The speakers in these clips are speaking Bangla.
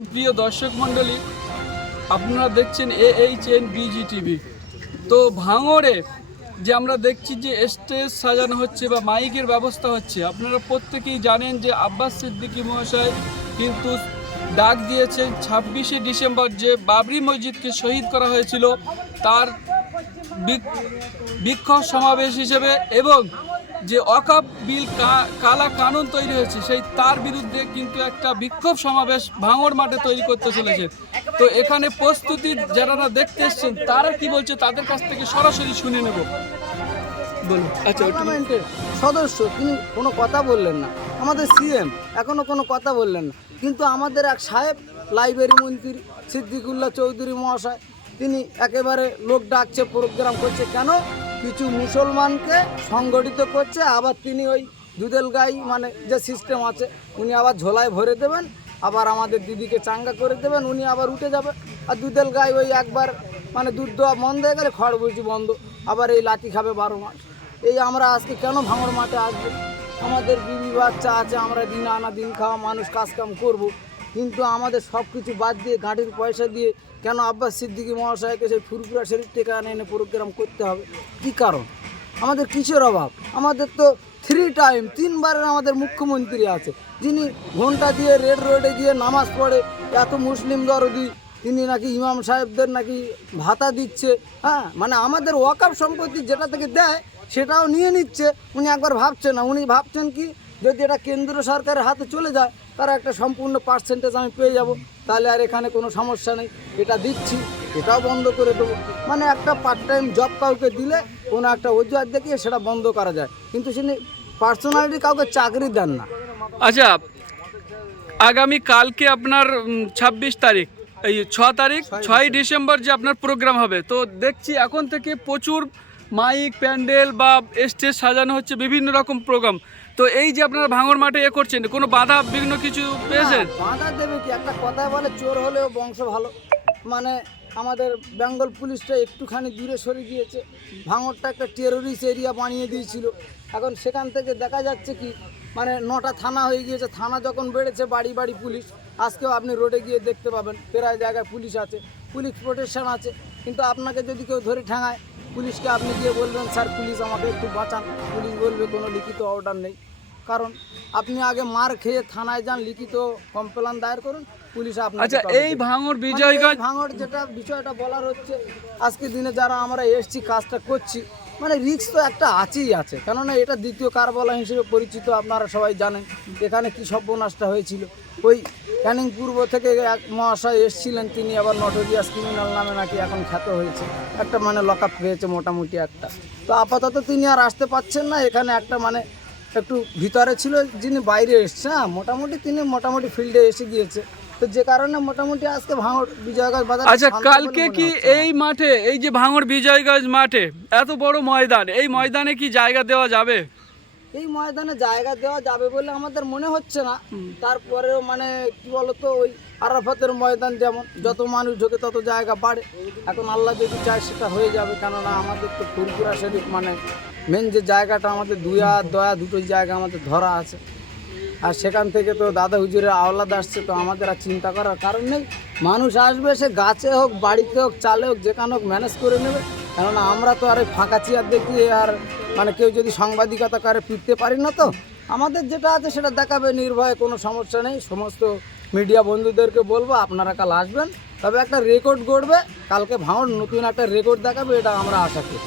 প্রিয় দর্শক মণ্ডলী, আপনারা দেখছেন A H N B G TV তো ভাঙড়ে যে আমরা দেখছি যে স্টেজ সাজানো হচ্ছে বা মাইকের ব্যবস্থা হচ্ছে, আপনারা প্রত্যেকেই জানেন যে আব্বাস সিদ্দিকী মহাশয় কিন্তু ডাক দিয়েছেন ছাব্বিশে ডিসেম্বর যে বাবরি মসজিদকে শহীদ করা হয়েছিল, তার বিক- বিক্ষোভ সমাবেশ হিসেবে এবং যে অকাপ বিল কা- কালা কানুন তৈরি হয়েছে সেই তার বিরুদ্ধে কিন্তু একটা বিক্ষোভ সমাবেশ ভাঙড় মাঠে তৈরি করতে চলেছে। তো এখানে প্রস্তুতি যারা দেখতে এসছেন তারা কি বলছে তাদের কাছ থেকে সরাসরি শুনে নেব। বলুন। আচ্ছা সদস্য তিনি কোনো কথা বললেন না। আমাদের সিএম এখনও কোনো কথা বললেন না। কিন্তু আমাদের এক সাহেব লাইব্রেরি মন্ত্রী সিদ্দিকুল্লাহ চৌধুরী মহাশয় তিনি একেবারে লোক ডাকছে প্রোগ্রাম করছে। কেন? কিছু মুসলমানকে সংগঠিত করছে, আবার তিনি ওই দুধেল গাই মানে যে সিস্টেম আছে, উনি আবার ঝোলায় ভরে দেবেন, আবার আমাদের দিদিকে চাঙ্গা করে দেবেন, উনি আবার উঠে যাবে। আর দুধেল গাই ওই একবার মানে দুধ দেওয়া বন্ধ হয়ে গেলে খড় বুঝি বন্ধ, আবার এই লাঠি খাবে বারো মাস। এই আমরা আজকে কেন ভাঙড় মাঠে আসব? আমাদের বিবি বাচ্চা আছে, আমরা দিন আনা দিন খাওয়া, মানুষ কাজকাম করব। কিন্তু আমাদের সব কিছু বাদ দিয়ে গাঁটির পয়সা দিয়ে কেন আব্বাস সিদ্দিকি মহাশয়কে সেই ফুরফুরা শরীর টেকা এনে এনে প্রোগ্রাম করতে হবে? কী কারণ? আমাদের কিসের অভাব? আমাদের তো থ্রি টাইম তিনবারের আমাদের মুখ্যমন্ত্রী আছে। যিনি ঘণ্টা দিয়ে রেড রোডে গিয়ে নামাজ পড়ে, এত মুসলিম দরদি, তিনি নাকি ইমাম সাহেবদের নাকি ভাতা দিচ্ছে হ্যাঁ? মানে আমাদের ওয়াকাপ সম্পত্তি যেটা থেকে দেয়, সেটাও নিয়ে নিচ্ছে। উনি একবার ভাবছেন না। উনি ভাবছেন কি, যদি এটা কেন্দ্র সরকারের হাতে চলে যায় তারা একটা সম্পূর্ণ পার্সেন্টেজ আমি পেয়ে যাব। তাহলে আর এখানে কোনো সমস্যা নেই। এটা দিচ্ছি এটাও বন্ধ করে দেবো। মানে একটা পার্ট টাইম জব কাউকে দিলে কোনো একটা অজুহাত দেখিয়ে সেটা বন্ধ করা যায়। কিন্তু তিনি পার্সোনালিটি কাউকে চাকরি দেন না। আচ্ছা আগামী কালকে আপনার ছাব্বিশ তারিখ এই ছ তারিখ ছয় ডিসেম্বর। যে আপনার প্রোগ্রাম হবে তো দেখছি এখন থেকে প্রচুর মাইক প্যান্ডেল বা স্টেজ সাজানো হচ্ছে বিভিন্ন রকম প্রোগ্রাম তো এই যে আপনারা ভাঙর মাঠে এ করছেন কোনো বাধা বিঘ্ন কিছু পেয়েছেন? বাধা দেবে কি? একটা কথায় বলে চোর হলেও বংশ ভালো। মানে আমাদের বেঙ্গল পুলিশটা একটুখানি দূরে সরে গিয়েছে। ভাঙরটা একটা টেরোরিস্ট এরিয়া বানিয়ে দিয়েছিল। এখন সেখান থেকে দেখা যাচ্ছে কি মানে নটা থানা হয়ে গিয়েছে। থানা যখন বেড়েছে বাড়ি বাড়ি পুলিশ। আজকেও আপনি রোডে গিয়ে দেখতে পাবেন প্রায় জায়গায় পুলিশ আছে। পুলিশ প্রোটেকশন আছে। কিন্তু আপনাকে যদি কেউ ধরে ঠেঙায় পুলিশকে আপনি গিয়ে বলবেন স্যার পুলিশ আমাকে একটু বাঁচান পুলিশ বলবে কোনো লিখিত অর্ডার নেই কারণ আপনি আগে মার খেয়ে থানায় যান লিখিত কমপ্লেন দায়ের করুন পুলিশ আপনার আচ্ছা এই। ভাঙর বিজয় বিজয়গঞ্জ এই ভাঙড় যেটা বিষয়টা বলার হচ্ছে আজকে দিনে যারা আমরা এসছি কাজটা করছি মানে রিক্স তো একটা আছেই আছে। কেননা এটা দ্বিতীয় কারবালা হিসেবে পরিচিত, আপনারা সবাই জানেন এখানে কি সর্বনাশটা হয়েছিল। ওই ক্যানিং পূর্ব থেকে এক মহাশয় এসছিলেন, তিনি আবার নটোরিয়াস ক্রিমিনাল নামে নাকি এখন খ্যাত হয়েছে। একটা মানে লক আপ পেয়েছে মোটামুটি একটা। তো আপাতত তিনি আর আসতে পাচ্ছেন না, এখানে একটা মানে একটু ভিতরে ছিল, যিনি বাইরে এসছে হ্যাঁ মোটামুটি তিনি মোটামুটি ফিল্ডে এসে গিয়েছে। তো যে কারণে মোটামুটি আজকে ভাঙড় বিজয়গঞ্জ বাজার আচ্ছা কালকে কি এই মাঠে এই যে ভাঙর বিজয়গঞ্জ মাঠে এত বড় ময়দান এই ময়দানে কি জায়গা দেওয়া যাবে? এই ময়দানে জায়গা দেওয়া যাবে বলে আমাদের মনে হচ্ছে না। তারপরেও মানে কি বলতো ওই আরাফাতের ময়দান যেমন যত মানুষ ঢোকে তত জায়গা বাড়ে। এখন আল্লাহ যদি চায় সেটা হয়ে যাবে কেননা আমাদের তো ফুরপুরা শরীফ মানে মেন যে জায়গাটা আমাদের দুয়া দয়া দুটো জায়গা আমাদের ধরা আছে। আর সেখান থেকে তো দাদা হুজুরের আওলাদ আসছে, তো আমাদের আর চিন্তা করার কারণ নেই। মানুষ আসবে, সে গাছে হোক, বাড়িতে হোক, চালে হোক, যেখানে হোক ম্যানেজ করে নেবে। কেননা আমরা তো আর ফাঁকা চেয়ার দেখিয়ে আর মানে কেউ যদি সাংবাদিকতা করে, ফিরতে পারি না তো। আমাদের যেটা আছে, সেটা দেখাবে, নির্ভয়ে কোনো সমস্যা নেই। সমস্ত মিডিয়া বন্ধুদেরকে বলব, আপনারা কাল আসবেন। তবে একটা রেকর্ড গড়বে, কালকে ভাঙড় নতুন একটা রেকর্ড দেখাবে, এটা আমরা আশা করি।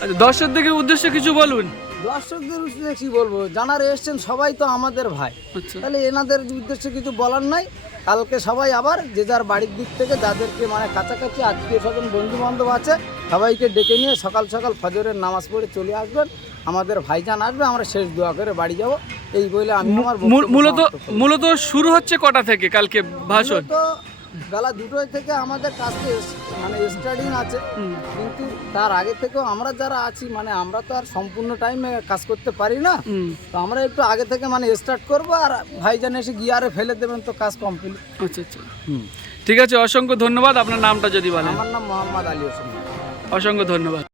আচ্ছা দর্শকদের উদ্দেশ্যে কিছু বলুন। দর্শকদের উদ্দেশ্যে কি বলব? জানার এসছেন সবাই তো আমাদের ভাই। আচ্ছা। তাহলে এনাদের উদ্দেশ্যে কিছু বলার নাই। কালকে সবাই আবার যে যার বাড়ির দিক থেকে যাদেরকে মানে কাছাকাছি আত্মীয় স্বজন বন্ধু বান্ধব আছে সবাইকে ডেকে নিয়ে সকাল সকাল ফজরের নামাজ পড়ে চলে আসবেন। আমাদের ভাইজান আসবে আমরা শেষ দোয়া করে বাড়ি যাব। এই বলে আমি আমার মূলত মূলত শুরু হচ্ছে কটা থেকে কালকে ভাষণ? তো বেলা দুটোই থেকে আমাদের কাজটা মানে স্টার্টিং আছে। কিন্তু তার আগে থেকেও আমরা যারা আছি মানে আমরা তো আর সম্পূর্ণ টাইমে কাজ করতে পারি না। তো আমরা একটু আগে থেকে মানে স্টার্ট করব আর ভাইজান এসে গিয়ারে ফেলে দেবেন তো কাজ কমপ্লিট আচ্ছা আচ্ছা। ঠিক আছে অসংখ্য ধন্যবাদ। আপনার নামটা যদি বলেন। আমার নাম মোহাম্মদ আলী হোসেন। অসংখ্য ধন্যবাদ।